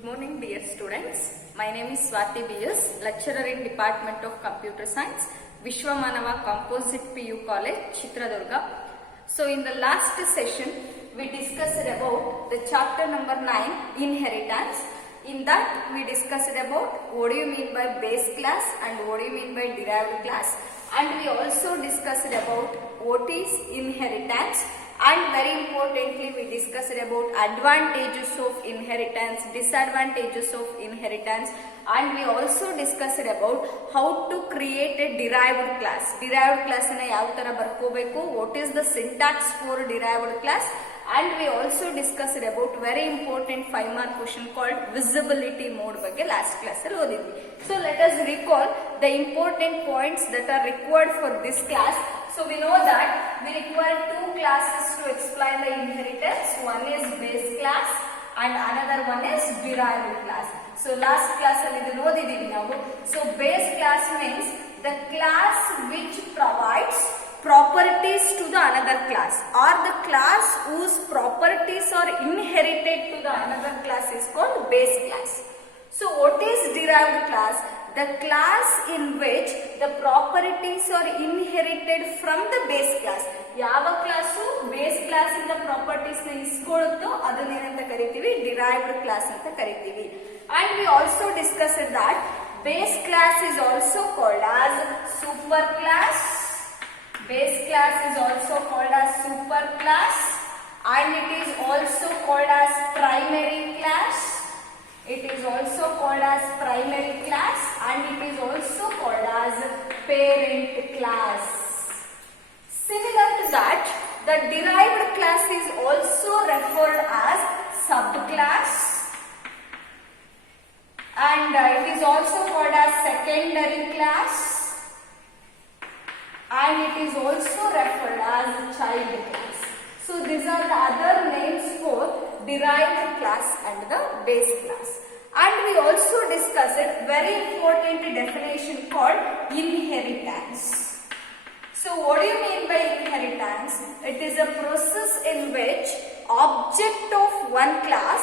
Good morning dear students. My name is Swati BS, lecturer in Department of Computer Science, Vishwamanava Composite PU College, Chitradurga. So in the last session, we discussed about the chapter number 9, Inheritance. In that, we discussed about what do you mean by base class and what do you mean by derived class. And we also discussed about what is inheritance. And very importantly, we discussed about advantages of inheritance, disadvantages of inheritance, and we also discussed about how to create a derived class. Derived class na yav tara barkobeku, what is the syntax for derived class, and we also discussed about very important 5-mark question called visibility mode ಬಗ್ಗೆ last class ಅಲ್ಲಿ ಓದಿದ್ವಿ. So let us recall the important points that are required for this class. So we know that we require 2 classes to explain the inheritance. One is base class and another one is derived class. So last class alli idu nodidivi ನಾವು. So base class means the class which provides properties to the another class, or the class whose properties are inherited to the another class is called base class. So what is derived class? The class in which the properties are inherited from the base class. ಯಾವ class base class ಇಂದ properties ನ ಇಸ್ಕೊಳ್ಳುತ್ತೋ ಅದನ್ನ ಏನಂತ ಕರಿತೀವಿ, derived class ಅಂತ ಕರಿತೀವಿ. And we also discussed that base class is also called as super class. Base class is also called as super class, and it is also called as primary class. It is also called as primary class, and it is also called as parent class. Similar to that, the derived class is also referred as subclass, and it is also called as secondary class, and it is also referred as child class. So these are the other names for derived class and the base class. And we also discussed a very important definition called inheritance. So what do you mean by inheritance? It is a process in which object of one class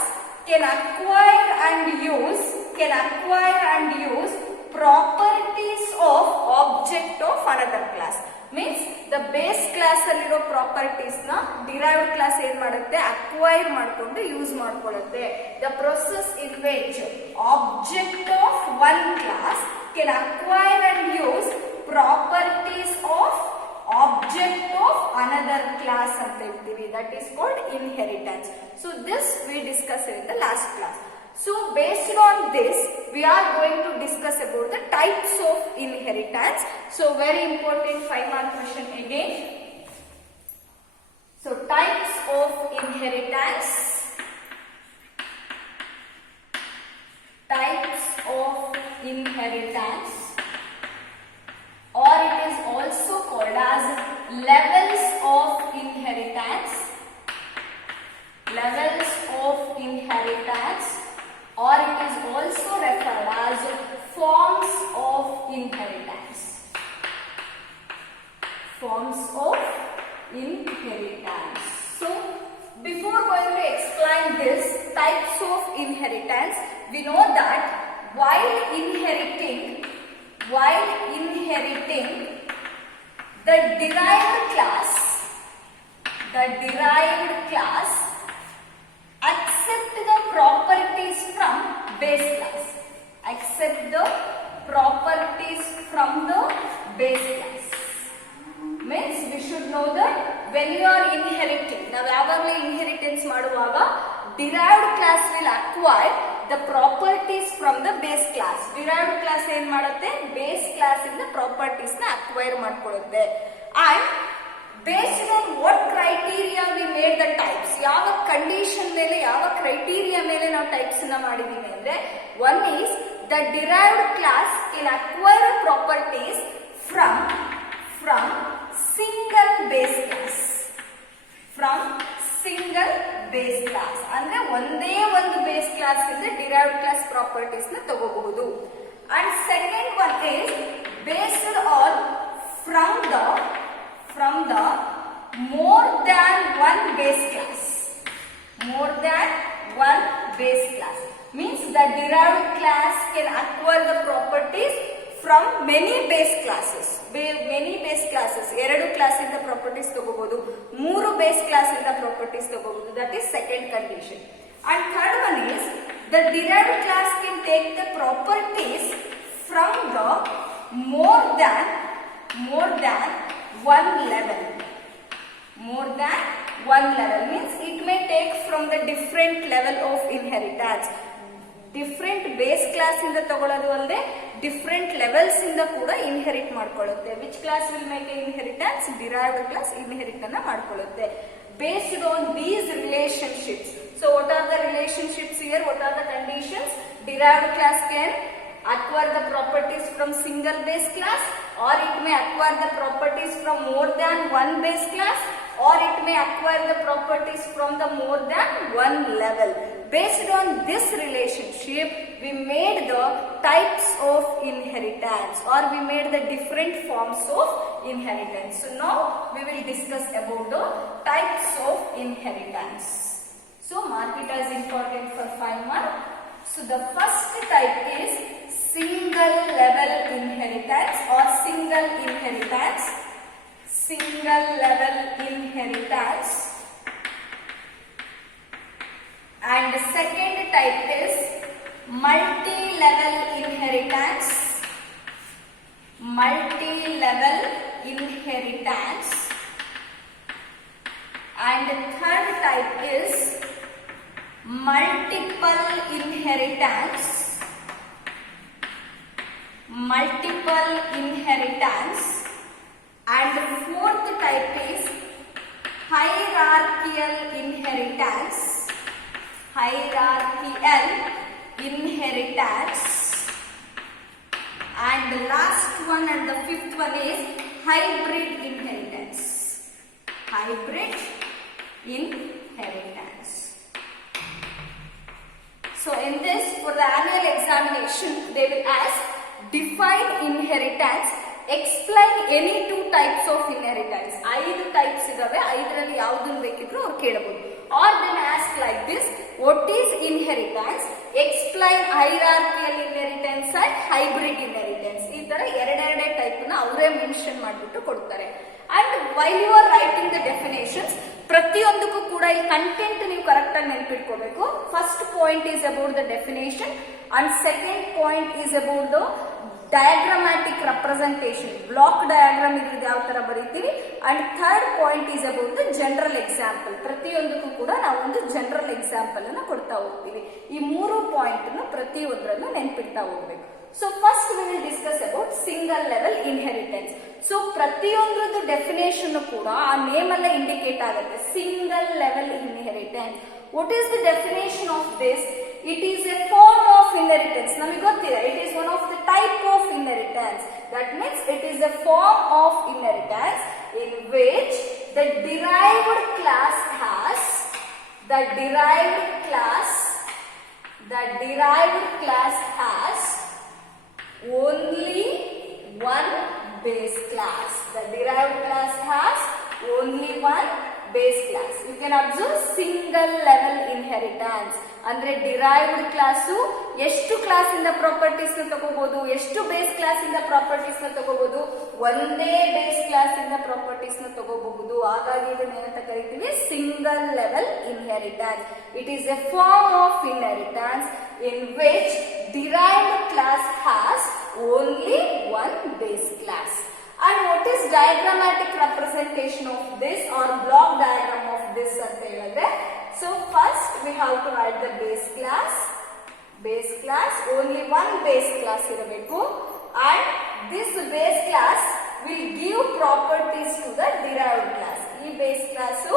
can acquire and use properties of object of another class. Means the base class ಅಲ್ಲಿರೋ properties ನ derived class ಏನ್ ಮಾಡುತ್ತೆ, acquire ಮಾಡ್ಕೊಂಡು use ಮಾಡ್ಕೊಳ್ಳುತ್ತೆ. The process in which object of one class can acquire and use properties of object of another class ಅಂತ ಹೇಳ್ತೀವಿ. That is called inheritance. So this we discussed in the last class. So based on this, we are going to discuss about the types of inheritance. So very important 5-mark question again. So types of inheritance. Types of inheritance, or it is also called as levels of inheritance. Levels of inheritance, or it is also referred as forms of inheritance. Forms of inheritance. So before going to explain this types of inheritance, we know that while inheriting the derived class accept the properties from base class. Accept the properties from the base class. Means we should know that when you are inheriting, ನಾವು ಯಾವಾಗಲೇ inheritance ಮಾಡುವಾಗ derived class will acquire the properties from the base class. Derived class ಏನ್ ಮಾಡುತ್ತೆ, base class ಇಂದ properties ನ acquire ಮಾಡ್ಕೊಳ್ಳುತ್ತೆ. And based on what criteria we made the types, ಯಾವ condition ಮೇಲೆ, ಯಾವ criteria ಮೇಲೆ ನಾವು ಟೈಪ್ಸ್ ನ ಮಾಡಿದೀವಿ ಅಂದ್ರೆ, one is the derived class can acquire properties from single base class. From single base class ಅಂದ್ರೆ ಒಂದೇ ಒಂದು ಬೇಸ್ ಕ್ಲಾಸ್ ಇಂದ ಡಿರೈವ್ಡ್ ಕ್ಲಾಸ್ ಪ್ರಾಪರ್ಟೀಸ್ ನ ತಗೋಬಹುದು. And second one is based on from the more than one base class. More than one base class means the derived class can acquire the properties from many base classes. Many base classes, ಎರಡು class ಇಂದ properties ತಗೋಬಹುದು, ಮೂರು base class ಇಂದ properties ತಗೋಬಹುದು. That is second condition. And third one is the derived class can take the properties from the more than one level. More than one level means it may take from the different level of inheritance. Different base class ಇಂದ ತಗೊಳ್ಳೋದು ಅಲ್ಲದೆ different levels ಇಂದ ಕೂಡ inherit ಮಾಡ್ಕೊಳ್ಳುತ್ತೆ. Which class will make an inheritance? Derived class inherit ಅನ್ನ ಮಾಡ್ಕೊಳ್ಳುತ್ತೆ based on these relationships. So what are the relationships here? What are the conditions? Derived class can acquire the properties from single base class, or it may acquire the properties from more than one base class, or it may acquire the properties from the more than one level. Based on this relationship, we made the types of inheritance, or we made the different forms of inheritance. So now we will discuss about the types of inheritance. So mark it as important for 5 mark. So the first type is single level inheritance or single inheritance. Single level inheritance. And the second type is multi-level inheritance. Multi-level inheritance. And the third type is multiple inheritance. Multiple inheritance. And the fourth type is hierarchical inheritance. Hierarchical inheritance. And the last one and the fifth one is hybrid inheritance. Hybrid inheritance. So in this, for the annual examination, they will ask define inheritance. Explain any two types of inheritance. 5 types ಇದಾವೆ, 5ರಲ್ಲಿ ಯಾವುದನ್ನು ಬೇಕಿದ್ರು ಅವ್ರು ಕೇಳಬಹುದು. Or then ask like this, what is inheritance? Explain hierarchical inheritance and hybrid inheritance. ಈ ತರ ಎರಡೆರಡೇ type ನ ಅವರೇ mention ಮಾಡಿಬಿಟ್ಟು ಕೊಡ್ತಾರೆ. And while you are writing the definitions, ಪ್ರತಿಯೊಂದಕ್ಕೂ ಕೂಡ ಈ ಕಂಟೆಂಟ್ ನೀವು ಕರೆಕ್ಟ್ ಆಗಿ ನೆನಪಿಟ್ಕೋಬೇಕು. First point is about the definition and second point is about the diagrammatic representation, block diagram ಇದ್ರದ್ದು ಯಾವ ತರ ಬರೀತೀವಿ. And third point is about the general example. ಪ್ರತಿಯೊಂದಕ್ಕೂ ಕೂಡ ನಾವು ಒಂದು ಜನರಲ್ ಎಕ್ಸಾಂಪಲ್ ಅನ್ನು ಕೊಡ್ತಾ ಹೋಗ್ತೀವಿ. ಈ 3 ಪಾಯಿಂಟ್ ಅನ್ನು ಪ್ರತಿಯೊಂದರಲ್ಲೂ ನೆನ್ಪಿಡ್ತಾ ಹೋಗ್ಬೇಕು. So first we will discuss about single level inheritance. So ಪ್ರತಿಯೊಂದ್ರದ್ದು ಡೆಫಿನೇಷನ್ ಕೂಡ ಆ ನೇಮ್ ಅಲ್ಲೇ ಇಂಡಿಕೇಟ್ ಆಗುತ್ತೆ. Single level inheritance. What is the definition of this? It is a form of inheritance. ನಮಗೆ ಗೊತ್ತಿದೆ, it is one of the type of inheritance. That means it is a form of inheritance in which the derived class has only one base class. The derived class has only one base class. You can observe single level inheritance. ಅಂದ್ರೆ derived class ಎಷ್ಟು class ಇಂದ properties ನ ತಗೋಬಹುದು, ಎಷ್ಟು base class ಇಂದ properties ನ ತಗೋಬಹುದು, ಒಂದೇ ಬೇಸ್ ಕ್ಲಾಸ್ ಇಂದ ಪ್ರಾಪರ್ಟೀಸ್ ನ ತಗೋಬಹುದು. ಹಾಗಾಗಿ ಇದನ್ನ ಏನಂತ ಕರಿತೀವಿ? Single level inheritance. It is a form of inheritance in which derived class has only one base class. And what is diagrammatic representation of this or block diagram of this ಅಂತ ಹೇಳಿದ್ರೆ, so first we have to write the base class. Only one base class ಇರಬೇಕು. And this base class will give properties to the derived class. ಈ base class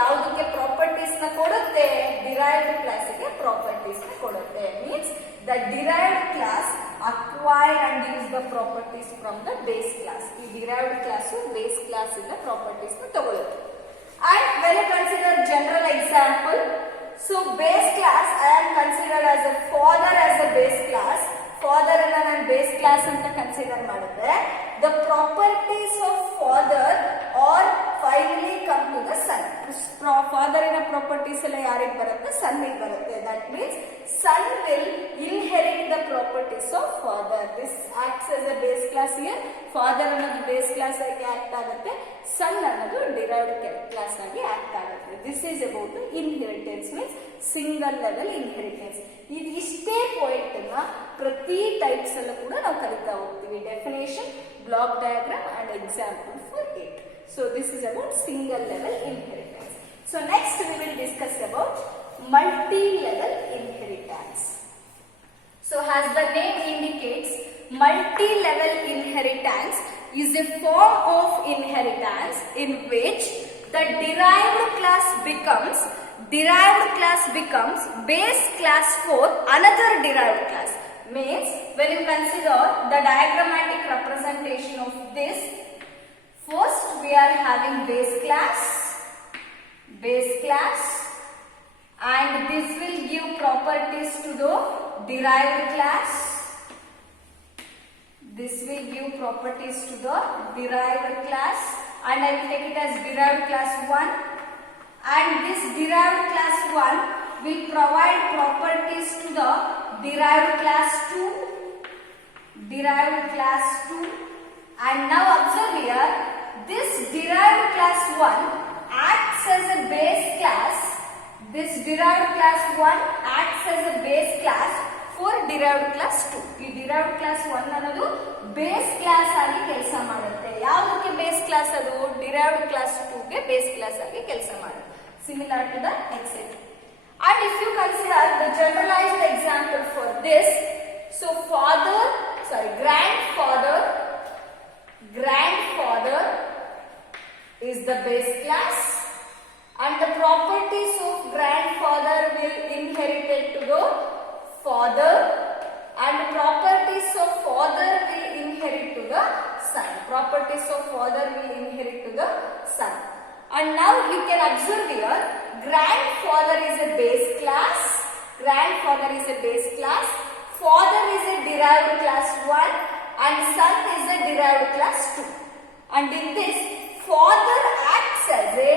ಯಾವುದಕ್ಕೆ properties ನ ಕೊಡುತ್ತೆ? Derived class ಗೆ properties ನ ಕೊಡುತ್ತೆ. Means the derived class acquire and use the properties from the base class. ಈ derived class base class ಇಂದ properties ನ ತಗೊಳ್ಳುತ್ತೆ. And when you consider general example, so base class I am considered as a father as a base class. Father ಅನ್ನ ನಾನು base class ಅಂತ consider ಮಾಡಿದ್ರೆ, the properties of father or finally come to the son. Father ಇನ properties ಎಲ್ಲ ಯಾರಿಗೆ ಬರುತ್ತೆ? ಸನ್ ಗೆ ಬರುತ್ತೆ. That means son will of father. This acts as a base class here. Father ಅನ್ನೋದು base class ಆಗಿ act ಆಗುತ್ತೆ. Son ಅನ್ನೋದು derived class ಆಗಿ act ಆಗುತ್ತೆ. This is about inheritance, means single level inheritance. ಇದು ಇಷ್ಟೇ ಪಾಯಿಂಟ್ ಅನ್ನ ಪ್ರತಿ ಟೈಪ್ಸ್ ಅಲ್ಲೂ ಕೂಡ ನಾವು ಕಲಿತಾ ಹೋಗ್ತೀವಿ. Definition, block diagram and example for it. So this is about single level inheritance. So next we will discuss about multi-level inheritance. So as the name indicates, multi-level inheritance is a form of inheritance in which the derived class becomes base class for another derived class. Means when you consider the diagrammatic representation of this, first we are having base class, and this will give properties to the derived class. This will give properties to the derived class, and I will take it as derived class 1, and this derived class 1 will provide properties to the derived class 2, and now observe here, this derived class 1 acts as a base class. This derived class 1 acts as a base class for derived class 2. ಈ derived class 1 ಅನ್ನೋದು base class ಆಗಿ ಕೆಲಸ ಮಾಡುತ್ತೆ. ಯಾವುದಕ್ಕೆ base class ಅದು? derived class 2 ಗೆ base class ಆಗಿ ಕೆಲಸ ಮಾಡುತ್ತೆ. Similar to the etc. And if you consider the generalized example for this, so grandfather is the base class, and the properties of grandfather will inherit to the father, and properties of father will inherit to the son. And now you can observe here, grandfather is a base class, father is a derived class 1, and son is a derived class 2. And in this, father acts as a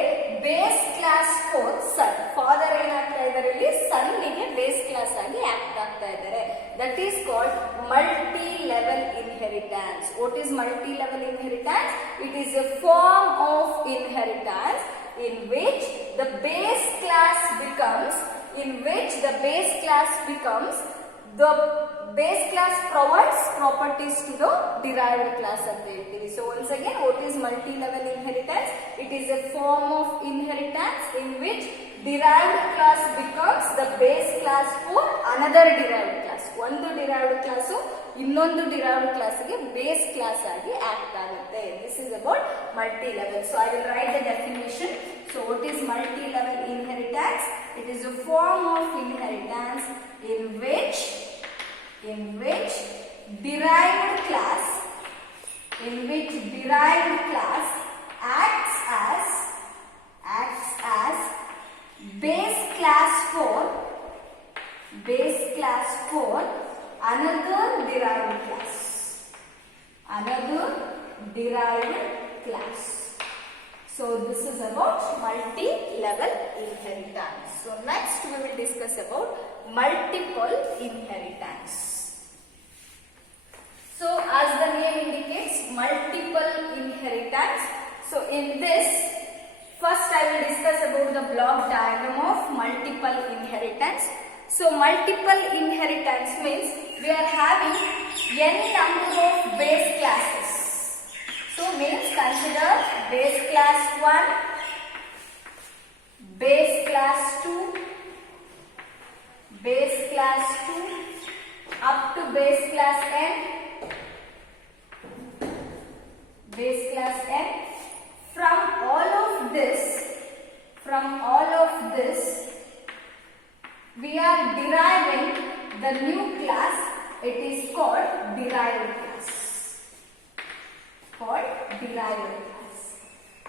base class for son. Father ಏನಾಗ್ತಾ ಇದ್ದಾರೆ ಇಲ್ಲಿ? son ಗೆ base class ಆಗಿ act ಆಗ್ತಾ ಇದ್ದಾರೆ. That is called multi-level inheritance. What is multi-level inheritance? It is a form of inheritance in which the base class becomes provides properties to the derived class ಅಂತ ಹೇಳ್ತೀವಿ. So once again, what is multi-level inheritance? It is a form of inheritance in which derived class becomes the base class for another derived class. ಒಂದು derived class ಇನ್ನೊಂದು derived class ಗೆ base class ಆಗಿ act ಆಗುತ್ತೆ. This is about multi-level. So I will write the definition. So what is multi-level inheritance? It is a form of inheritance in which derived class acts as base class for another derived class. So this is about multi-level inheritance. So next we will discuss about multiple inheritance. So as the name indicates, multiple inheritance. So in this, first I will discuss about the block diagram of multiple inheritance. So multiple inheritance means we are having n number of base classes. So means consider base class 1, base class 2, up to base class n. From all of this we are deriving the new class. It is called derived class.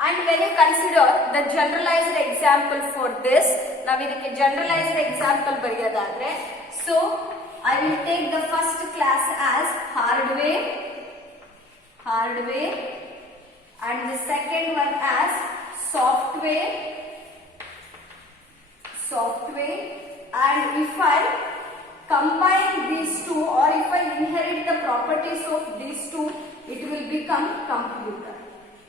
And when you consider the generalized example for this, now we will generalized example bariyadadre. So I will take the first class as hardware, and the second one as software, and if I combine these two, or if I inherit the properties of these two, it will become computer.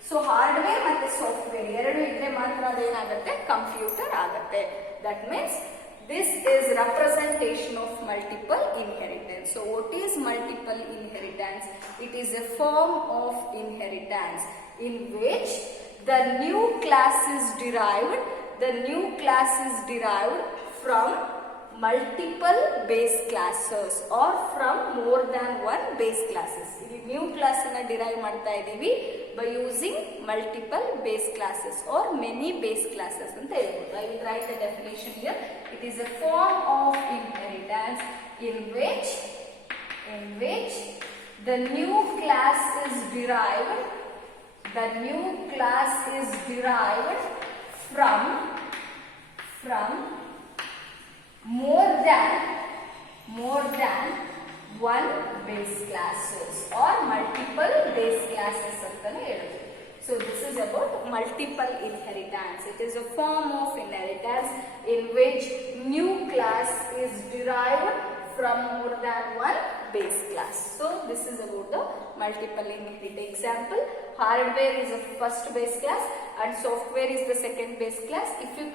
So hardware ಮತ್ತು software ಎರಡು ಇದ್ರೆ ಮಾತ್ರ ಅದೇನಾಗುತ್ತೆ computer ಆಗುತ್ತೆ. That means this is representation of multiple inheritance. So what is multiple inheritance? It is a form of inheritance in which the new class is derived from multiple base classes or from more than one base classes. ಇಲ್ಲಿ new class ಅನ್ನು derive ಮಾಡ್ತಾ ಇದೀವಿ by using multiple base classes or many base classes ಅಂತ ಹೇಳ್ಬೋದು. I will write the definition here. It is a form of inheritance in which the new class is derived from more than one base classes or multiple base classes ಅಂತಾನೆ ಹೇಳೋದು. So this is about multiple inheritance. It is a form of inheritance in which new class is derived from more than one base class. So this is about the multiple inheritance. Example, hardware is the first base class and software is the second base class. If you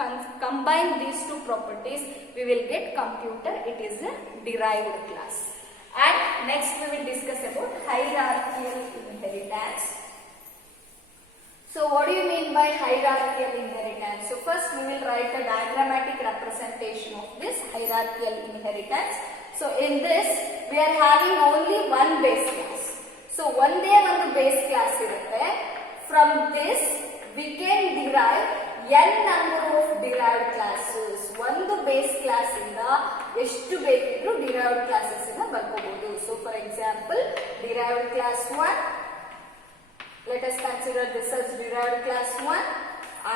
combine these two properties, we will get computer. It is a derived class. And next we will discuss about hierarchical inheritance. So what do you mean by hierarchical inheritance? So first we will write a diagrammatic representation of this hierarchical inheritance. So in this we are having only one base class. So ಒಂದೇ ಒಂದು base class ಇರುತ್ತೆ. From this we can derive n number of derived classes. ಒಂದು base class ಇಂದ ಎಷ್ಟು ಬೇಕಿದ್ರು derived classes ಅನ್ನು ಬರ್ಕೋಬಹುದು. So for example, derived class 1, let us consider this as derived class 1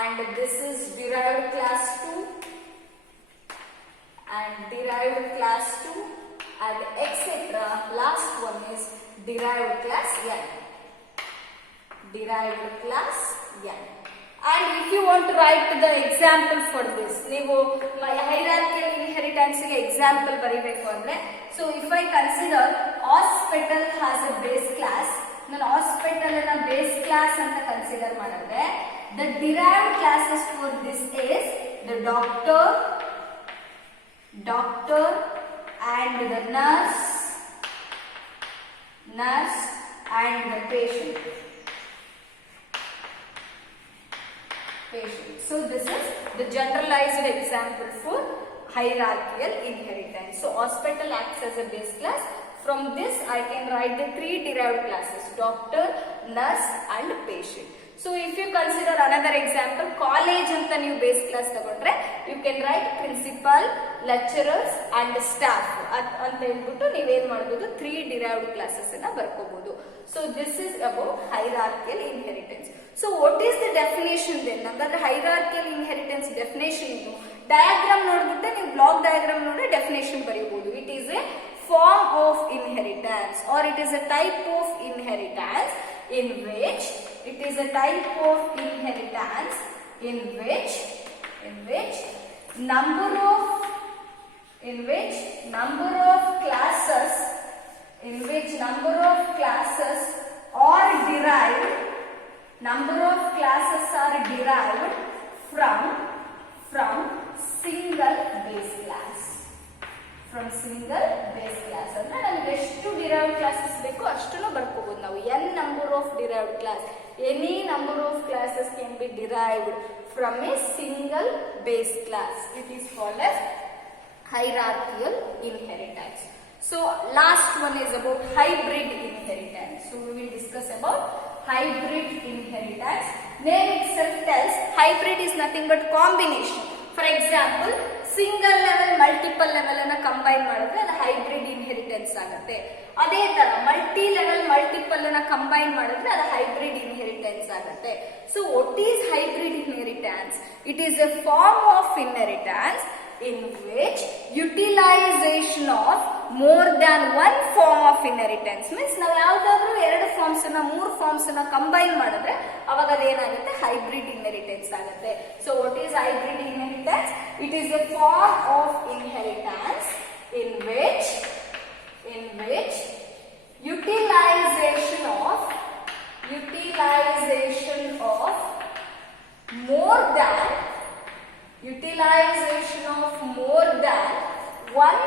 and this is derived class 2 and derived class 2 and etc. Last one is derived class n. Derived class n. And if you want to write the example for this, ನೀವು hierarchical inheritance ಗೆ example ಬರೀಬೇಕು ಅಂದ್ರೆ, so if I consider hospital has a base class, ನಾನು hospital ಅನ್ನ base class ಅಂತ consider ಮಾಡಿದ್ರೆ, the derived classes for this is the doctor and the nurse and the patient. So this is the generalized example for hierarchical inheritance. So hospital acts as a base class. From this I can write the three derived classes: doctor, nurse and patient. So if you consider another example, college anta ನೀವು base class ತಗೊಂಡ್ರೆ, you can write principal, lecturers and staff ಅಂತ ಹೇಳ್ಬಿಟ್ಟು ನೀವೇನ್ ಮಾಡಬಹುದು, three derived classes ಅನ್ನ ಬರ್ಕೋಬಹುದು. So this is about hierarchical inheritance. So what is the definition then? ಹಾಗಾದ್ರೆ hierarchical inheritance definition ಏನು? Diagram ನೋಡ್ಬಿಟ್ಟು ನೀವು ಬ್ಲಾಕ್ ಡಯಾಗ್ರಾಮ್ ನೋಡಿ ಡೆಫಿನೇಷನ್ ಬರೆಯಬಹುದು. It is a form of inheritance or it is a type of inheritance in which number of classes are derived from single base class. ಅಂದ್ರೆ ನಮಗೆ ಎಷ್ಟು derived classes ಬೇಕು ಅಷ್ಟನ್ನು ಬರ್ಕೋಬಹುದು ನಾವು. n number of derived class, any number of classes can be derived from a single base class. It is called as hierarchical inheritance. So last one is about hybrid inheritance. So we will discuss about hybrid inheritance. Name itself tells hybrid is nothing but combination. For example, single level multiple level ಅನ್ನ combine ಮಾಡಿದ್ರೆ ಅದು hybrid inheritance ಆಗುತ್ತೆ. ಅದೇ ತರ multi level multiple ಅನ್ನ combine ಮಾಡಿದ್ರೆ ಅದು hybrid inheritance ಆಗುತ್ತೆ. So what is hybrid inheritance? It is a form of inheritance in which utilization of more than one form of inheritance means ನಾವು ಯಾವುದಾದ್ರೂ ಎರಡು ಫಾರ್ಮ್ಸ್ ಅನ್ನ ಮೂರು ಫಾರ್ಮ್ಸ್ ಅನ್ನ ಕಂಬೈನ್ ಮಾಡಿದ್ರೆ ಅವಾಗ ಅದೇನಾಗುತ್ತೆ, ಹೈಬ್ರಿಡ್ ಇನ್ಹೆರಿಟೆನ್ಸ್ ಆಗುತ್ತೆ. So what is hybrid inheritance? It is a form of inheritance in which which utilization of more than one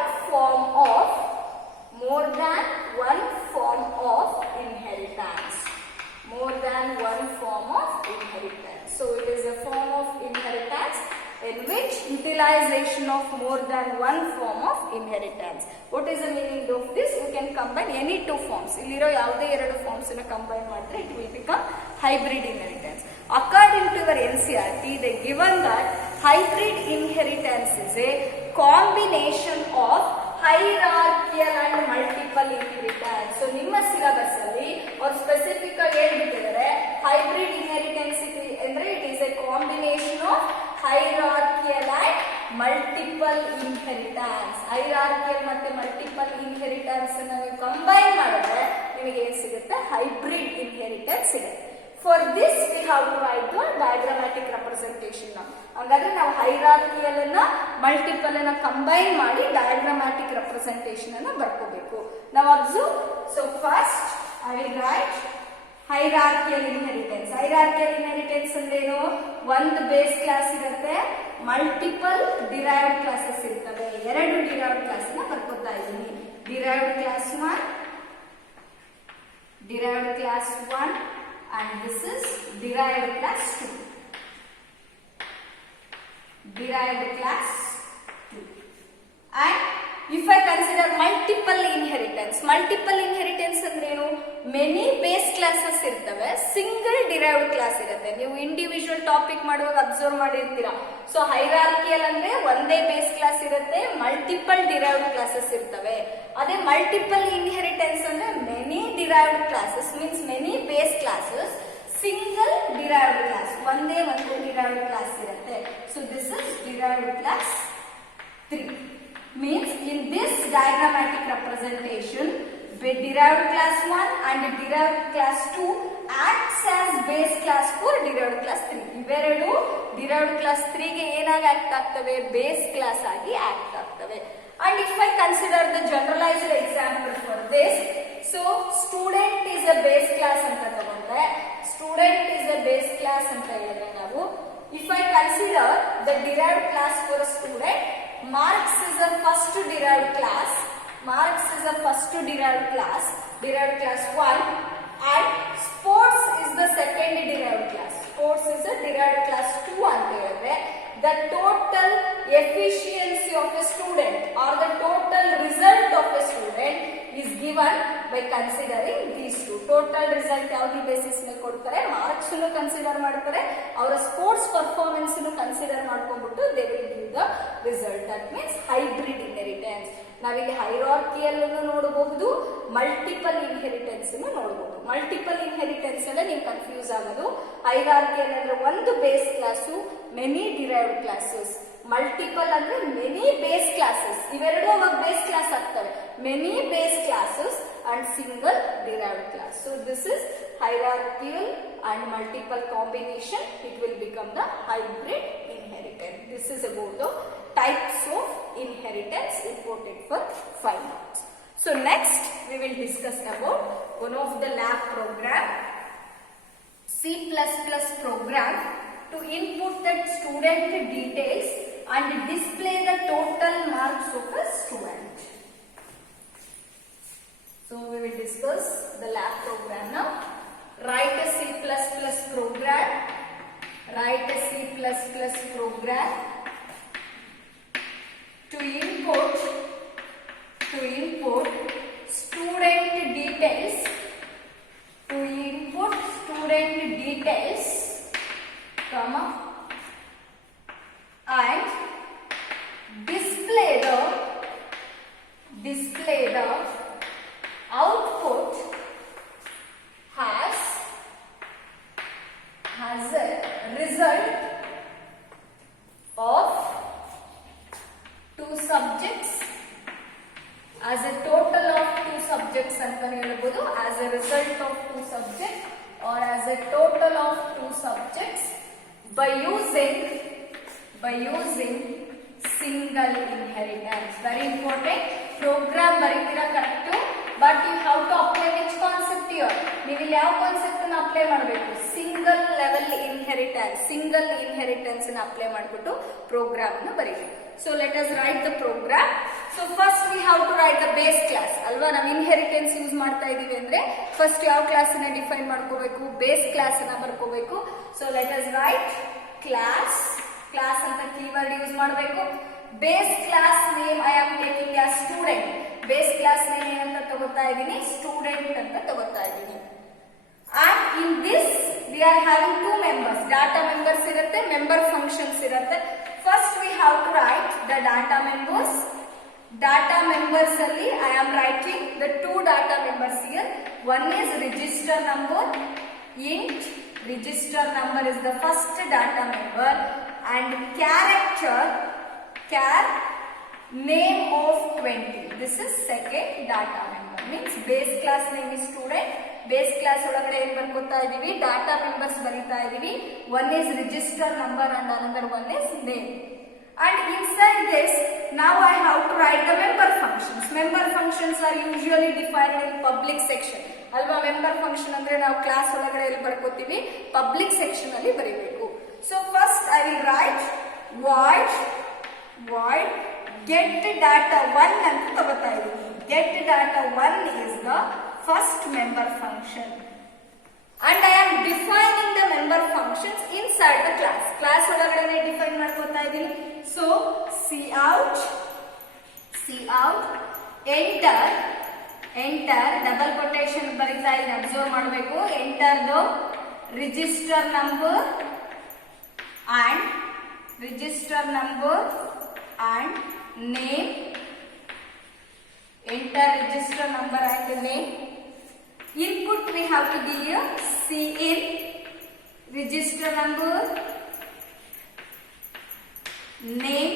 form of inheritance. So it is a form of inheritance in which utilization of more than one form of inheritance. What is the meaning of this? We can combine any two forms. Illiro yavade eradu forms na combine madre it will become hybrid inheritance. According to your NCERT, they given that hybrid inheritance is a combination of hierarchical and multiple inheritance. So ನಿಮ್ಮ syllabus ಅಲ್ಲಿ or specific ಆಗಿ ಹೇಳಿಬಿಟ್ಟಿದ್ದಾರೆ hybrid inheritance ಅಂದ್ರೆ it is a combination of hierarchical and multiple inheritance. hierarchical ಮತ್ತೆ multiple inheritance ಅನ್ನು ನೀವು combine ಮಾಡಿದ್ರೆ ನಿಮಗೆ ಏನು ಸಿಗುತ್ತೆ hybrid inheritance ಸಿಗುತ್ತೆ. For this we have to write the diagrammatic representation now. ಹಾಗಾದ್ರೆ ನಾವು hierarchical ಅನ್ನ multiple ಅನ್ನ ಕಂಬೈನ್ ಮಾಡಿ diagrammatic representation ಅನ್ನ ಬರ್ಕೋಬೇಕು. Now observe. So first I will write hierarchical inheritance. hierarchical inheritance ಅಂದ್ರೆ ಏನು? ಒಂದು ಬೇಸ್ ಕ್ಲಾಸ್ ಇರುತ್ತೆ, ಮಲ್ಟಿಪಲ್ ಡಿರೈವ್ಡ್ ಕ್ಲಾಸಸ್ ಇರ್ತವೆ. ಎರಡು ಡಿರೈವ್ಡ್ ಕ್ಲಾಸ್ ಅನ್ನ ಬರ್ಕೋತಾ ಇದ್ದೀನಿ. Derived class 1 and this is derived class 2. And if I consider multiple inheritance ಅಂದ್ರೆ ಏನು? ಮೆನಿ ಬೇಸ್ ಕ್ಲಾಸಸ್ ಇರ್ತವೆ, ಸಿಂಗಲ್ ಡಿರೈವ್ಡ್ ಕ್ಲಾಸ್ ಇರುತ್ತೆ. ನೀವು ಇಂಡಿವಿಜುವಲ್ ಟಾಪಿಕ್ ಮಾಡುವಾಗ ಅಬ್ಸರ್ವ್ ಮಾಡಿರ್ತೀರಾ. ಸೊ ಹೈರಾರ್ಕಿಯಲ್ ಅಂದ್ರೆ ಒಂದೇ ಬೇಸ್ ಕ್ಲಾಸ್ ಇರುತ್ತೆ, ಮಲ್ಟಿಪಲ್ ಡಿರೈವ್ಡ್ ಕ್ಲಾಸಸ್ ಇರ್ತವೆ. ಅದೇ ಮಲ್ಟಿಪಲ್ ಇನ್ಹೆರಿಟೆನ್ಸ್ ಅಂದ್ರೆ many derived classes means many base classes, single derived class, ಒಂದೇ ಒಂದು ಡಿರೈವ್ಡ್ ಕ್ಲಾಸ್ ಇರುತ್ತೆ. So this is derived class 3. Means in this diagrammatic representation, derived class 1 and derived class 2 acts as base class for derived class 3. ಇವೆರಡು derived class 3 ಗೆ ಏನಾಗಿ act ಆಗ್ತವೆ? Base class ಆಗಿ act ಆಗ್ತವೆ. And if I consider the generalized example for this, so student is a base class ಅಂತ ತಗೊಂಡ್ರೆ, student is a base class ಅಂತ ಹೇಳಿದ್ರೆ ನಾವು, if I consider the derived class for a student, Marx is the first derived class, derived class 1, and sports is the second derived class, sports is a derived class 2 ಅಂತ ಹೇಳಿದ್ರೆ, the total efficiency of a student or the total result of a student is given by considering these two. Total result ಯಾವ್ದು basis ಮೇಲೆ ಕೊಡ್ತಾರೆ? Marks ಅನ್ನು consider ಮಾಡ್ತಾರೆ, ಅವರ sports performance ಅನ್ನು consider ಮಾಡ್ಕೊಂಡ್ಬಿಟ್ಟು they will give the result. That means hybrid inheritance. ನಾವಿಲ್ಲಿ ಹೈರಾರ್ಕಿಯಲ್ ಅನ್ನು ನೋಡಬಹುದು, ಮಲ್ಟಿಪಲ್ ಇನ್ಹೆರಿಟೆನ್ಸ್ ಅನ್ನು ನೋಡಬಹುದು. ಮಲ್ಟಿಪಲ್ ಇನ್ಹೆರಿಟೆನ್ಸ್ ಅಲ್ಲೇ ನೀವು ಕನ್ಫ್ಯೂಸ್ ಆಗೋದು. ಹೈರಾರ್ಕಿಯಲ್ ಅಂದ್ರೆ ಒಂದು base class, many derived classes. Multiple ಅಂದ್ರೆ ಮೆನಿ ಬೇಸ್ ಕ್ಲಾಸಸ್, ಇವೆರಡು ಅವಾಗ ಬೇಸ್ ಕ್ಲಾಸ್ ಆಗ್ತವೆ. Many base classes and single derived class. So this is hierarchical and multiple combination. It will become the hybrid inheritance. This is about the types of inheritance imported for 5 marks. So next we will discuss about one of the lab program, C++ program, to input that student details and display the total marks of a student. So we will discuss the lab program now. Write a C++ program. Write a C++ program to input student details, comma, and display the output has a result of 2 subjects, as a total of 2 subjects ಅಂತ ಹೇಳಬಹುದು, as a result of 2 subjects or as a total of 2 subjects by using single inheritance. Very important. To program ಬರೀತೀರಾ correct, but you have to apply which concept here. ನೀವು ಇಲ್ಲಿ ಯಾವ concept ಅನ್ನು apply ಮಾಡಬೇಕು? Single level inheritance, single inheritance ಅನ್ನು apply ಮಾಡಿಬಿಟ್ಟು program ಅನ್ನು ಬರೀಬೇಕು. So let us write the program. So first we have to write the base class ಅಲ್ವಾ. ನಾವು ಇನ್ಹೆರಿಟೆನ್ಸ್ ಯೂಸ್ ಮಾಡ್ತಾ ಇದೀವಿ ಅಂದ್ರೆ ಫಸ್ಟ್ ಯಾವ ಕ್ಲಾಸ್ ಅನ್ನ ಡಿಫೈನ್ ಮಾಡ್ಕೋಬೇಕು? ಬೇಸ್ ಕ್ಲಾಸ್ ಅನ್ನ ಬರ್ಕೋಬೇಕು. So let us write class. Class ಅಂತ ಕೀವರ್ಡ್ ಯೂಸ್ ಮಾಡಬೇಕು. Base class name I am taking as student. Base class name ಏನಂತ ತಗೋತಾ ಇದ್ದೀನಿ? ಸ್ಟೂಡೆಂಟ್ ಅಂತ ತಗೋತಾ ಇದ್ದೀನಿ. And in this we are having two members. Data members irutte, member functions irutte. First we have to write the data members. Data members alli I am writing the two data members here. One is register number. Int register number is the first data member, and character char name of 20. This is second data member. Means base class name is student. Base class ಒಳಗಡೆ ಏನ್ ಬರ್ಕೋತಾ ಇದೀವಿ? Data members ಬರೀತಾ ಇದೀವಿ. One is register number and another one is name. And inside this now I have to write the member functions. Member functions are usually defined in public section ಅಲ್ವಾ. Member function ಅಂದ್ರೆ ನಾವು class ಒಳಗಡೆ ಎಲ್ಲಿ ಬರ್ಕೋತೀವಿ? Public section ಅಲ್ಲಿ ಬರೀಬೇಕು. So first I will write void get data 1 ಅಂತ ತಗೋತಾ ಇದೀನಿ. get data 1 is the first member function, and I am defining the member functions inside the class. Class ಒಳಗಡೆ ಡಿಫೈನ್ ಮಾಡ್ಕೊತಾ ಇದೀನಿ. So cout enter double quotation ಬರೀತಾ ಇದೀನಿ, observe ಮಾಡಬೇಕು. enter the register number and name. Enter register number and name. Input we have to give here cin register number, name.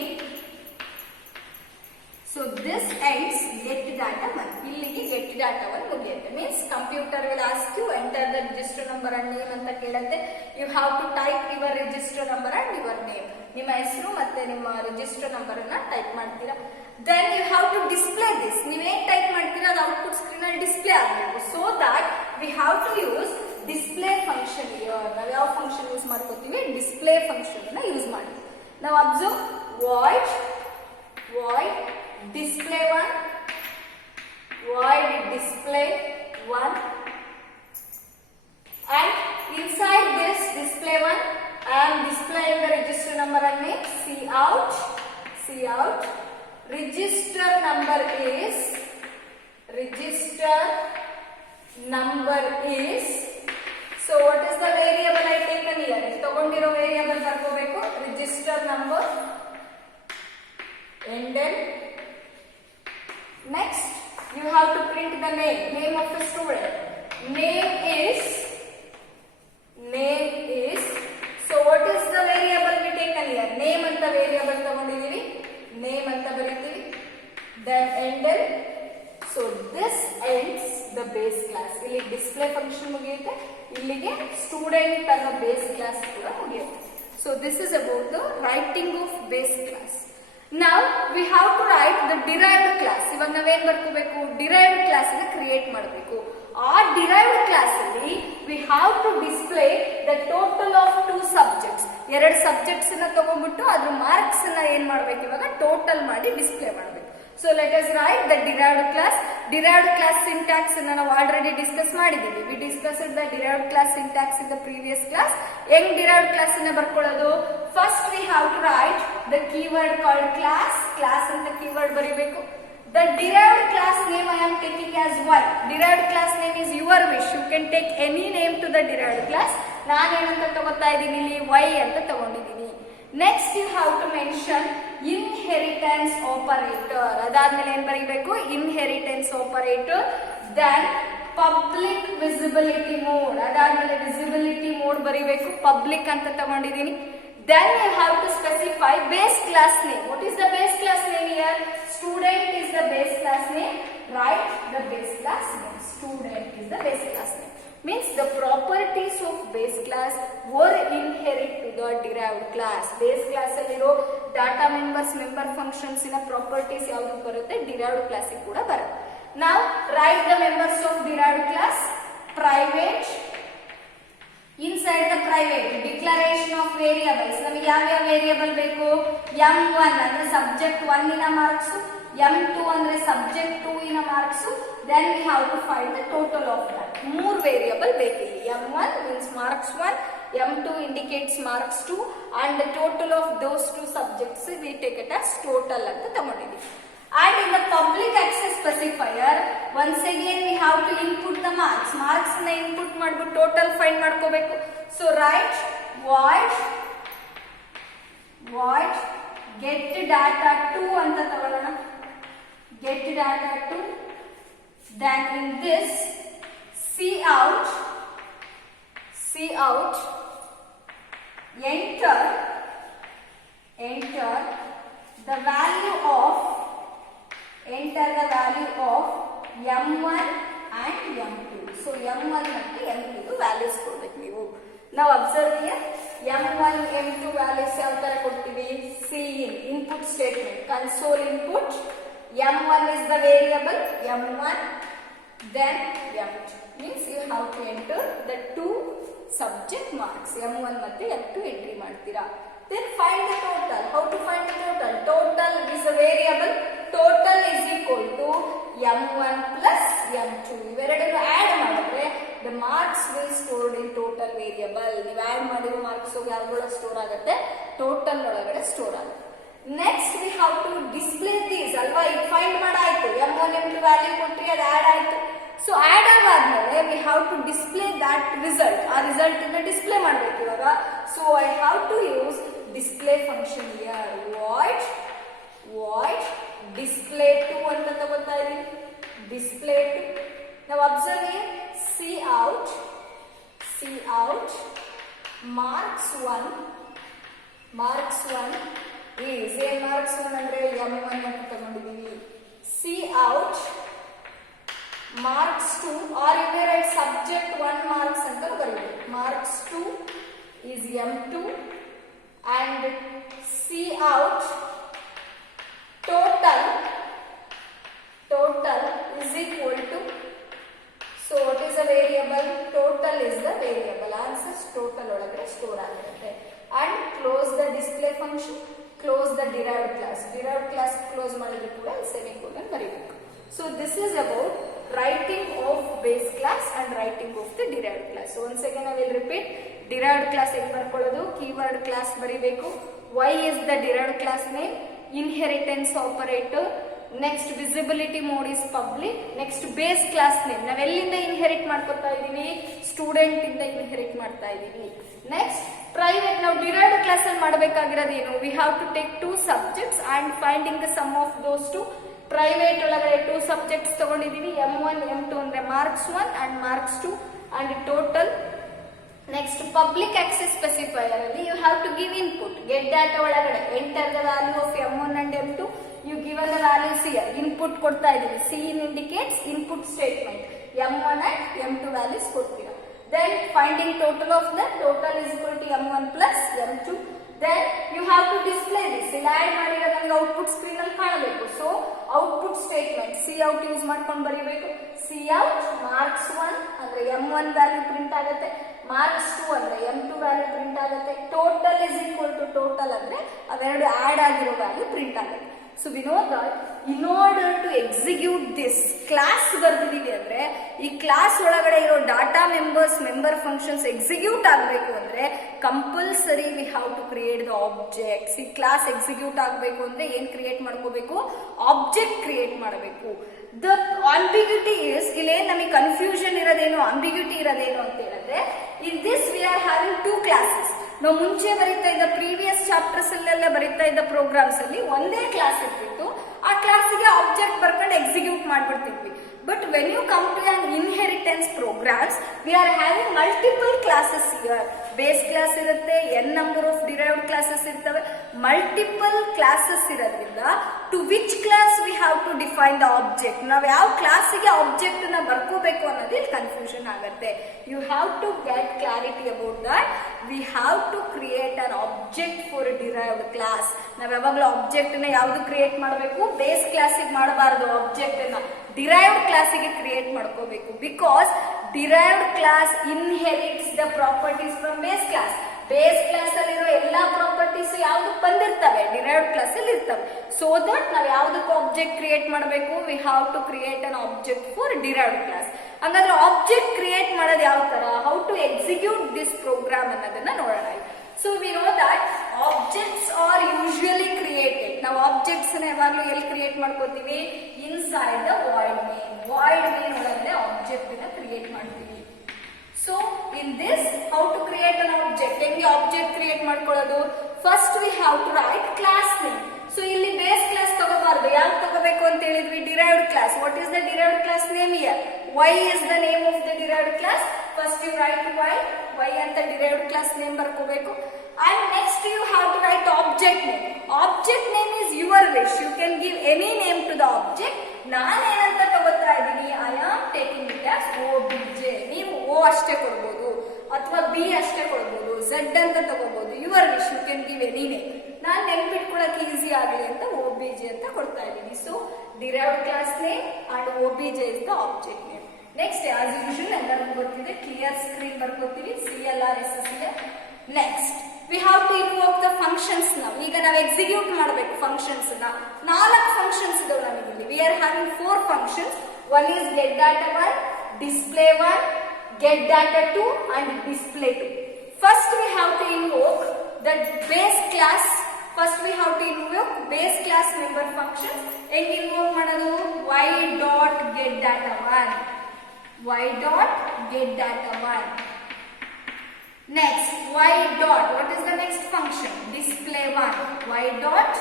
So this ends get data 1. ಇಲ್ಲಿಗೆ get data 1 ಮುಗಿಯುತ್ತೆ. Means computer will ask you enter the register number and name ಅಂತ ಕೇಳುತ್ತೆ. You have to type your register number and your name. ನಿಮ್ಮ ಹೆಸರು ಮತ್ತೆ ನಿಮ್ಮ register number ಅನ್ನ type ಮಾಡ್ತೀರಾ. Then you have to display this. ನೀವೇನ್ ಟೈಪ್ ಮಾಡ್ತೀರಾ ಅದು ಔಟ್ಪುಟ್ ಸ್ಕ್ರೀನ್ ಅಲ್ಲಿ ಡಿಸ್ಪ್ಲೇ ಆಗಬೇಕು. So that we have to use display function here. ನಾವು ಯಾವ ಫಂಕ್ಷನ್ ಯೂಸ್ ಮಾಡ್ಕೋತೀವಿ? ಡಿಸ್ಪ್ಲೇ ಫಂಕ್ಷನ್ ಅನ್ನ ಯೂಸ್ ಮಾಡ್ತೀವಿ. Now observe void display 1, void display 1, and inside this display 1 I am displaying the register number and name. cout register number is so what is the variable I taken here? ತಗೊಂಡಿರೋ variable ಬರ್ಕೋಬೇಕು. register number ended. Next you have to print the name of the student. Name is so what is the variable we taken here? name ಅಂತ variable ತಗೊಂಡಿದೀವಿ, name ಅಂತ ಬರೀತೀವಿ. then ended. so this ends the base class. ಇಲ್ಲಿ display function ಮುಗಿಯುತ್ತೆ, ಇಲ್ಲಿಗೆ student ಅನ್ನೋ base class ಕೂಡ ಮುಗಿಯುತ್ತೆ. so this is about the writing of base class. now we have to write the derived class. ಇವಾಗ ನಾವೇನ್ ಬರ್ಕೋಬೇಕು? derived class ಅನ್ನ create ಮಾಡಬೇಕು. ಆ derived class ಅಲ್ಲಿ we have to display the total of 2 subjects. ಎರಡು subjects ಅನ್ನ ತಗೊಂಡ್ಬಿಟ್ಟು ಅದ್ರ ಮಾರ್ಕ್ಸ್ ಅನ್ನ ಏನ್ ಮಾಡ್ಬೇಕು? ಇವಾಗ ಟೋಟಲ್ ಮಾಡಿ ಡಿಸ್ಪ್ಲೇ ಮಾಡಬೇಕು. So let us write the derived class. Derived class syntax ಅನ್ನು ನಾವು ಆಲ್ರೆಡಿ ಡಿಸ್ಕಸ್ ಮಾಡಿದ್ದೀವಿ. We discussed the derived class syntax in the previous class. ಹೆಂಗ್ derived class ಅನ್ನ ಬರ್ಕೊಳ್ಳೋದು? First we have to write the keyword called class. class ಅಂತ keyword ಬರೀಬೇಕು. The derived class name I am taking as y. Derived class name is your wish. You can take any name to the derived class. ನಾನು ಏನಂತ ತಗೋತಾ ಇದ್ದೀನಿ? ಇಲ್ಲಿ y ಅಂತ ತಗೊಂಡಿದ್ದೀನಿ. Next you have to mention inheritance operator. ಅದಾದ್ಮೇಲೆ ಏನ್ ಬರೀಬೇಕು? inheritance operator. Then public visibility mode. ಅದಾದ್ಮೇಲೆ visibility mode ಬರೀಬೇಕು. public ಅಂತ ತಗೊಂಡಿದ್ದೀನಿ. Then you have to specify base class name. What is the base class name here? Student is the base class name. Write the base class name. Student is the base class name. Means the properties of base class were inherent to the derived class. Base class alliro data members member functions ಇನ properties ಯಾವ್ದು ಬರುತ್ತೆ, derived class ಕೂಡ ಬರುತ್ತೆ. ನಾವು right the members of derived class. Private, inside the private declaration of variables. ನಮಗೆ ಯಾವ್ಯಾವ variable ಬೇಕು, m1 ಅಂದ್ರೆ ಸಬ್ಜೆಕ್ಟ್ 1 ಇನ ಮಾರ್ಕ್ಸ್, m2 ಅಂದ್ರೆ ಸಬ್ಜೆಕ್ಟ್ 2 ಇನ marks. Then we have to find the total of that. 3 variable ಬೇಕು ಇಲ್ಲಿ. m1 means marks 1, m2 indicates marks 2 and the total of those two subjects we take it as total ಅಂತ ತಗೊಂಡಿದ್ದೀವಿ. And in the public access specifier, once again we have to input the marks. Marks na input ಮಾಡ್ಬಿಟ್ಟು total find ಮಾಡ್ಕೋಬೇಕು. So write void get data 2 ಅಂತ ತಗೊಳ್ಳೋಣ. Get data 2. Then in this cout enter the value of m1 and m2. So m1 ಮತ್ತು m2 values ಕೊಡ್ಬೇಕು ನೀವು. Now observe here, m1 m2 values ಯಾವ ತರ ಕೊಡ್ತೀವಿ, cin input statement, console input. m1 is the variable m1, then m2 means you have to enter the two subject marks m1 ಮತ್ತು m2 entry ಮಾಡ್ತೀರಾ. Then find the total. How to find the total? Total is a variable. Total is equal to m1 plus m2. ಇವೆರಡನ್ನು add ಮಾಡಿದ್ರೆ the marks will stored in total variable. ನೀವು add ಮಾಡಿರೋ marks ಯಾವ್ದ್ರೊಳಗೆ store ಆಗುತ್ತೆ, total ಒಳಗಡೆ store ಆಗುತ್ತೆ. Next we have to display these ಅಲ್ವಾ. ಈಗ find ಮಾಡಾಯ್ತು, m1 m2 value ಕೊಟ್ರಿ, ಅದು ಆಡ್ ಆಯ್ತು. ಸೊ ಆಡ್ ಆದ್ಮೇಲೆ we have to display that result. ಆ ರಿಸಲ್ಟ್ ಅನ್ನ ಡಿಸ್ಪ್ಲೇ ಮಾಡಬೇಕು ಇವಾಗ. So I have to use display function here. void display 2 ಅಂತ ತಗೋತಾ ಇದೀನಿ. display 2. Now observe here, cout marks 1 is a marks 1 ಅಂದ್ರೆ m1 ಅಂತ ತಗೊಂಡಿದೀವಿ. cout marks 2 or you may write subject 1 marks ಅಂತ ಬರೀಬೇಕು. marks 2 is m2 and cout total is equal to, so what is the variable, total is the variable. Answers total ಒಳಗಡೆ store ಆಗಿರುತ್ತೆ. and close the display function, close the derived class close ಮಾಡಿದ್ರೆ ಕೂಡ semicolon ಬರೀಬೇಕು. so this is about writing of base class and writing of the derived class. so once again I will repeat, derived class ಹೇಗೆ ಬರ್ಕೊಳ್ಳೋದು, keyword class ಬರೀಬೇಕು. why is the derived class name, inheritance operator, next visibility mode is public, next base class name ನಾವೆಲ್ಲಿಂದ inherit ಮಾಡ್ಕೊತಾ ಇದೀವಿ, student ಇಂದ inherit ಮಾಡ್ತಾ ಇದೀವಿ. Next private, ನಾವು derived class ಅಲ್ಲಿ ಮಾಡಬೇಕಾಗಿರೋದು ಏನು, we have to take 2 subjects and finding the sum of those two. Private ಒಳಗಡೆ 2 subjects ತಗೊಂಡಿದೀವಿ, m1 m2 ಅಂದ್ರೆ marks 1 and marks 2 and total. next public access specifier ಅಲ್ಲಿ you have to give input. get data ಒಳಗಡೆ enter the value of m1 and m2. you given the values here, input ಕೊಡ್ತಾ ಇದೀವಿ. cin indicates input statement, m1 and m2 values ಕೊಡ್ತೀರಾ. then finding total of the total is equal to m1 plus m2. then you have to display this. ಇಲ್ಲಿ add ಮಾಡಿರೋದು ನಮಗೆ output screen ಅಲ್ಲಿ ಕಾಣಬೇಕು. So output statement cout use ಮಾಡ್ಕೊಂಡು ಬರೀಬೇಕು. cout marks 1 ಅಂದ್ರೆ m1 value print ಆಗುತ್ತೆ, marks 2 ಅಂದ್ರೆ m2 ವ್ಯಾಲ್ಯೂ ಪ್ರಿಂಟ್ ಆಗುತ್ತೆ, total is equal to total ಅಂದ್ರೆ ಅವೆರಡು ಆಡ್ ಆಗಿರೋ ವ್ಯಾಲ್ಯೂ ಪ್ರಿಂಟ್ ಆಗುತ್ತೆ. So we know that in order to execute this class ಬರ್ದಿದೀವಿ ಅಂದ್ರೆ ಈ ಕ್ಲಾಸ್ ಒಳಗಡೆ ಇರೋ data members member functions execute ಆಗಬೇಕು ಅಂದ್ರೆ compulsory we have to create the objects. ಈ ಕ್ಲಾಸ್ ಎಕ್ಸಿಕ್ಯೂಟ್ ಆಗಬೇಕು ಅಂದ್ರೆ ಏನ್ ಕ್ರಿಯೇಟ್ ಮಾಡ್ಕೋಬೇಕು, ಆಬ್ಜೆಕ್ಟ್ ಕ್ರಿಯೇಟ್ ಮಾಡಬೇಕು. ದ ಆಂಬಿಗ್ಯೂಟಿ ಇಸ್, ಇಲ್ಲಿ ನಮಗೆ ಕನ್ಫ್ಯೂಷನ್ ಇರೋದೇನು, ಆಂಬಿಗ್ಯೂಟಿ ಇರೋದೇನು ಅಂತ ಹೇಳಿದ್ರೆ, in this we are having 2 classes. ನಾವು ಮುಂಚೆ ಬರೀತಾ ಇದ್ದ ಪ್ರೀವಿಯಸ್ ಚಾಪ್ಟರ್ಸ್ ಅಲ್ಲೆಲ್ಲ ಬರೀತಾ ಇದ್ದ ಪ್ರೋಗ್ರಾಮ್ಸ್ ಅಲ್ಲಿ ಒಂದೇ ಕ್ಲಾಸ್ ಇಟ್ಬಿಟ್ಟು ಆ ಕ್ಲಾಸಿಗೆ ಆಬ್ಜೆಕ್ಟ್ ಬರ್ಕೊಂಡು ಎಕ್ಸಿಕ್ಯೂಟ್ ಮಾಡ್ಬಿಡ್ತಿದ್ವಿ. But when you come to an inheritance programs, we are having multiple classes here. Base class ಇರುತ್ತೆ, n number of derived classes ಇರ್ತವೆ, ಮಲ್ಟಿಪಲ್ ಕ್ಲಾಸಸ್ ಇರೋದ್ರಿಂದ to which class we have to define the object. ನಾವು ಯಾವ ಕ್ಲಾಸಿಗೆ object ನ ಬರ್ಕೋಬೇಕು ಅನ್ನೋದು ಇಲ್ಲಿ confusion ಆಗುತ್ತೆ. You have to get clarity about that. We have to create an object for derived class. ನಾವ್ ಯಾವಾಗಲೂ ಆಬ್ಜೆಕ್ಟ್ ನ ಯಾವ್ದು ಕ್ರಿಯೇಟ್ ಮಾಡಬೇಕು, ಬೇಸ್ ಕ್ಲಾಸಿಗೆ ಮಾಡಬಾರದು, ಆಬ್ಜೆಕ್ಟ್ ನ ಡಿರೈವ್ಡ್ ಕ್ಲಾಸಿಗೆ ಕ್ರಿಯೇಟ್ ಮಾಡ್ಕೋಬೇಕು. Because derived class inherits the properties from base class. Base class ಅಲ್ಲಿರೋ ಎಲ್ಲಾ ಪ್ರಾಪರ್ಟೀಸ್ ಯಾವ್ದು ಬಂದಿರ್ತವೆ, ಡಿರೈವ್ಡ್ ಕ್ಲಾಸ್ ಅಲ್ಲಿ ಇರ್ತವೆ. ಸೊ ದಟ್ ನಾವ್ ಯಾವ್ದಕ್ಕೂ ಆಬ್ಜೆಕ್ಟ್ ಕ್ರಿಯೇಟ್ ಮಾಡಬೇಕು, we have to create an object for derived class. ಹಾಗಾದ್ರೆ ಆಬ್ಜೆಕ್ಟ್ ಕ್ರಿಯೇಟ್ ಮಾಡೋದು ಯಾವ ತರ, how to execute this program ಅನ್ನೋದನ್ನ ನೋಡೋಣ. So we know that objects are usually created. ನಾವು ಆಬ್ಜೆಕ್ಟ್ಸ್ ಯಾವಾಗಲೂ ಎಲ್ಲಿ ಕ್ರಿಯೇಟ್ ಮಾಡ್ಕೋತೀವಿ, inside the void main. Void main ಒಳಗಡೆ ಆಬ್ಜೆಕ್ಟ್ ನ ಕ್ರಿಯೇಟ್ ಮಾಡ್ತೀವಿ. So in this how to create an object, ಹೆಂಗೆ ಆಬ್ಜೆಕ್ಟ್ ಕ್ರಿಯೇಟ್ ಮಾಡ್ಕೊಳ್ಳೋದು, first we have to right class name. So ಇಲ್ಲಿ ಬೇಸ್ ಕ್ಲಾಸ್ ತಗೋಬಾರ್ದು, ಯಾವ್ದು ತಗೋಬೇಕು ಅಂತ ಹೇಳಿದ್ವಿ, derived class. What is the derived class name here, y is the name of the derived class. First you write y ಅಂತ derived class name ಬರ್ಕೋಬೇಕು. And next you have to write object name. Object name is your wish. You can give any name to the object. ನಾನು ಏನಂತ ತಗೋತಾ ಇದ್ದೀನಿ, I am taking it as obj. ನೀವು o ಅಷ್ಟೇ ಕೊಡ್ಬೋದು ಅಥವಾ b ಅಷ್ಟೇ ಕೊಡ್ಬೋದು, z ಅಂತ ತಗೋಬಹುದು. your wish, you can give any name. ನಾನು ನೆನ್ಪಿಟ್ಕೊಳ್ಳೋಕೆ ಈಸಿ ಆಗಲಿ ಅಂತ obj ಅಂತ ಕೊಡ್ತಾ ಇದ್ದೀನಿ. So derived class name and obj is the object name. Next as usual ಎಲ್ಲರಿಗೂ ಗೊತ್ತಿದೆ, ಕ್ಲಿಯರ್ ಸ್ಕ್ರೀನ್ ಬರ್ಕೋತೀವಿ, CLR SSL. Next we have to invoke the functions. ಈಗ ನಾವು ಎಕ್ಸಿಕ್ಯೂಟ್ ಮಾಡಬೇಕು ಫಂಕ್ಷನ್ಸ್ ನ. 4 ಫಂಕ್ಷನ್ಸ್ ಇದಾವೆ ನಮಗೆ. We are having 4 functions. One is get data 1, display 1, get data 2 and display 2. First we have to invoke the base class. First we have to invoke base class member function. ಹೆಂಗ್ invoke ಮಾಡೋದು, y dot get data 1, y dot get data 1. Next y dot, what is the next function, display 1, y dot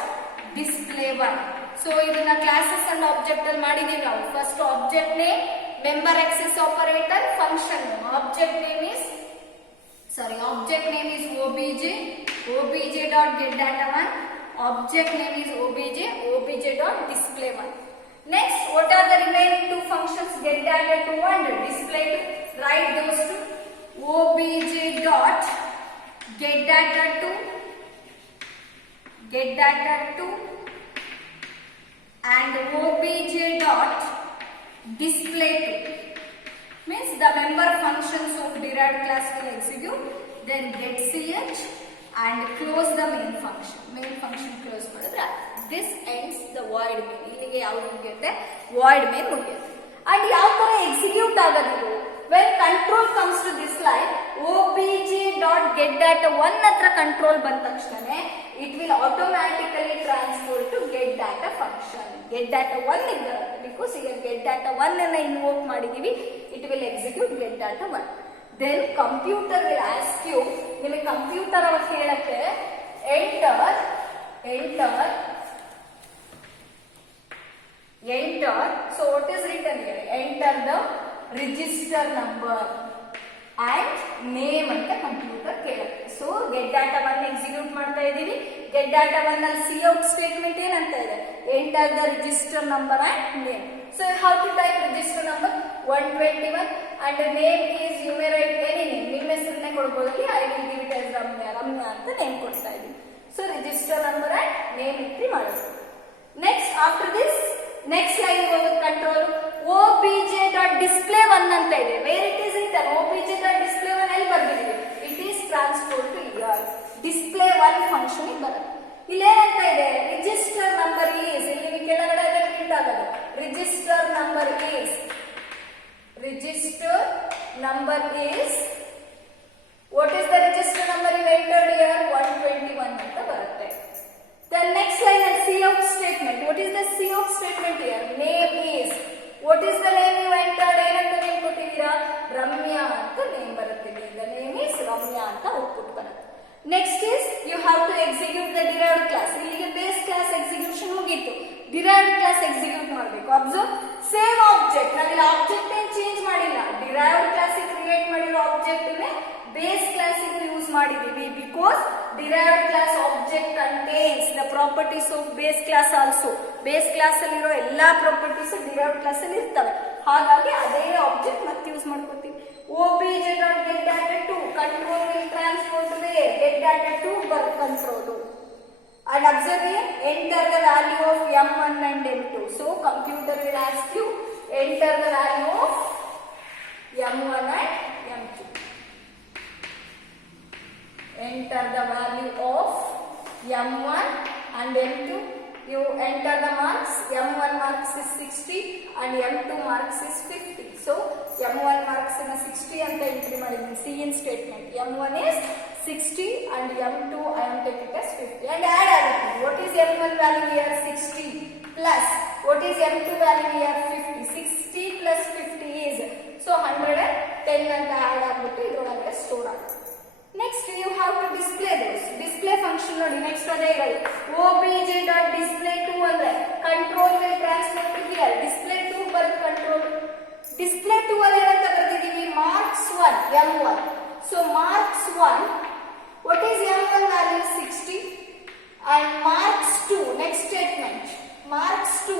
display 1. So ಇದನ್ನ classes and object ಅಲ್ಲಿ ಮಾಡಿದೀವಿ ನಾವು. First object name, member access operator, function object name is obj dot get data 1, object name is obj dot display 1. Next, what are the remaining 2 functions, get data 2 and display 2. Write those two. obj dot get data 2 and obj dot display 2 means the member functions of derived class will execute. Then get ch and close the main function close ಮಾಡಿದ್ರೆ this ends the void main. ಇಲ್ಲಿಗೆ ಯಾವುದು ಮುಗಿಯುತ್ತೆ, void main ಮುಗಿಯುತ್ತೆ. and ಯಾವ ತರ execute ಆಗೋದು, when control comes to this line, obj dot get data 1 ಹತ್ರ control ಬಂದ ತಕ್ಷಣ it will automatically transfer to get data function. get data 1 ಇದೆ because ಈಗ get data 1 ಅನ್ನ ಇನ್ವೋಕ್ ಮಾಡಿದೀವಿ, it will execute get data 1. then computer will ask you, ನಿಮಗೆ computer ಅವರು ಹೇಳುತ್ತೆ enter. So what is written here, enter the register number and name ಅಂತ computer ಕೇಳುತ್ತೆ. So get data 1 execute ಮಾಡ್ತಾ ಇದೀವಿ. Get data 1 ಅಲ್ಲಿ C out statement ಏನಂತ ಇದೆ, enter the register number and name. So how to type register number 121 and name is you may write any name, ನಿಮ್ಮ ಹೆಸರನ್ನೇ ಕೊಡ್ಬೋದಲ್ಲಿ. I will give it as Ramya ಅಂತ name ಕೊಡ್ತಾ ಇದೀವಿ. ಸೊ register number and name entry ಮಾಡೋದು. Next after this next line ಹೋಗೋದು control obj dot display 1 ಅಂತ ಇದೆ. Where it is written, obj dot display 1 ಎಲ್ಲಿ ಬರ್ದಿದ್ದೀವಿ, it is transfer to here display 1 function ಬರುತ್ತೆ. ಇಲ್ಲಿ ಏನಂತ ಇದೆ, ರಿಜಿಸ್ಟರ್ ನಂಬರ್ ಈಸ್, ಇಲ್ಲಿ ಕೆಳಗಡೆ ಪ್ರಿಂಟ್ ಆಗೋದು register number is what is the register number you entered here, 121 ಅಂತ ಬರುತ್ತೆ. The next line is cout statement. What is the cout statement here? Name is, what is the name you entered? ಏನಂತ name ಕೊಟ್ಟಿದ್ದೀರಾ, ರಮ್ಯಾ ಅಂತ name ಬರುತ್ತೆ. The name is Ramya ಅಂತ output ಬರುತ್ತೆ. Next is you have to execute the derived class. ಇಲ್ಲಿಗೆ base class execution ಮುಗೀತು. Derived class execute ಮಾಡಬೇಕು. Observe, same object, ನಾವಿಲ್ಲಿ ಆಬ್ಜೆಕ್ಟ್ ಏನ್ ಚೇಂಜ್ ಮಾಡಿಲ್ಲ, ಡಿರೈವ್ಡ್ ಕ್ಲಾಸ್ ಕ್ರಿಯೇಟ್ ಮಾಡಿರೋ ಆಬ್ಜೆಕ್ಟ್ ಬೇಸ್ ಕ್ಲಾಸ್ ಯೂಸ್ ಮಾಡಿದೀವಿ. Because derived class object contains the properties of base class also. Base class ಅಲ್ಲಿರೋ ಎಲ್ಲಾ properties derived class ಅಲ್ಲಿ ಇರ್ತವೆ. ಹಾಗಾಗಿ ಅದೇ ಆಬ್ಜೆಕ್ಟ್ ಮತ್ತೆ ಯೂಸ್ ಮಾಡ್ಕೊತೀವಿ. obj.getData2 control will transfer to where? getData2 birth control. And observe here, enter the value of m1 and m2. So computer will ask you enter the value of m1 and m2. Enter the value of m1 and m2. You enter the marks. M1 marks is 60 and M2 marks is 50. So M1 marks in 60 and entry ಮಾಡಿದ್ದೀನಿ. C in statement. M1 is 60 and M2 I am taking as 50 and add everything. What is M1 value here? 60 plus what is M2 value here? 50. 60 plus 50 is so 110 ಅಂತ add ಆಗ್ಬಿಟ್ಟು ಇದರೊಳಗೆ store ಆಗುತ್ತೆ. Next you have to display those. Display function ನೋಡಿ next ಅದೇ ಇರೋದು. obj.display2 ಅಂದ್ರೆ control will transfer to here. display2 birth control. display2 ಅಲ್ಲಿ ಏನಂತ ಬರ್ತಿದೀವಿ? marks 1 m1. So marks 1, what is m1 value? 60 and marks 2, next statement. marks 2,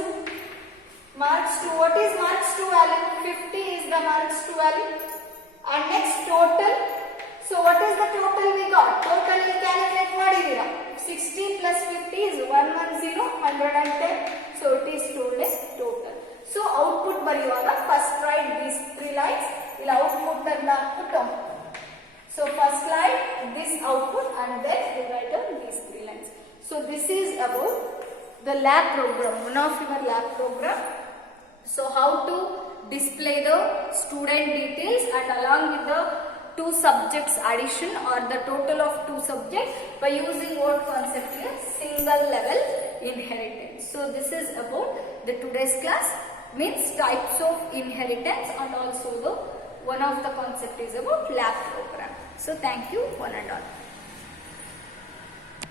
what is marks 2 value? 50 is the marks 2 value. And next total. So what is the total we got? Total will calculate ಮಾಡಿದೀರಾ. 60 plus 50 is 110, 110. So it is told as total. So output ಬರೆಯುವಾಗ first write these 3 lines. ಇಲ್ಲಿ output ಅಂತ ಹಾಕ್ಬಿಟ್ಟು so first line this output and then you write down these 3 lines. So this is about the lab program, one of your lab program. So how to display the student details and along with the 2 subjects addition or the total of 2 subjects by using what concept here? Single level inheritance. So this is about the today's class, means types of inheritance, and also the one of the concept is about lab program. So thank you one and all.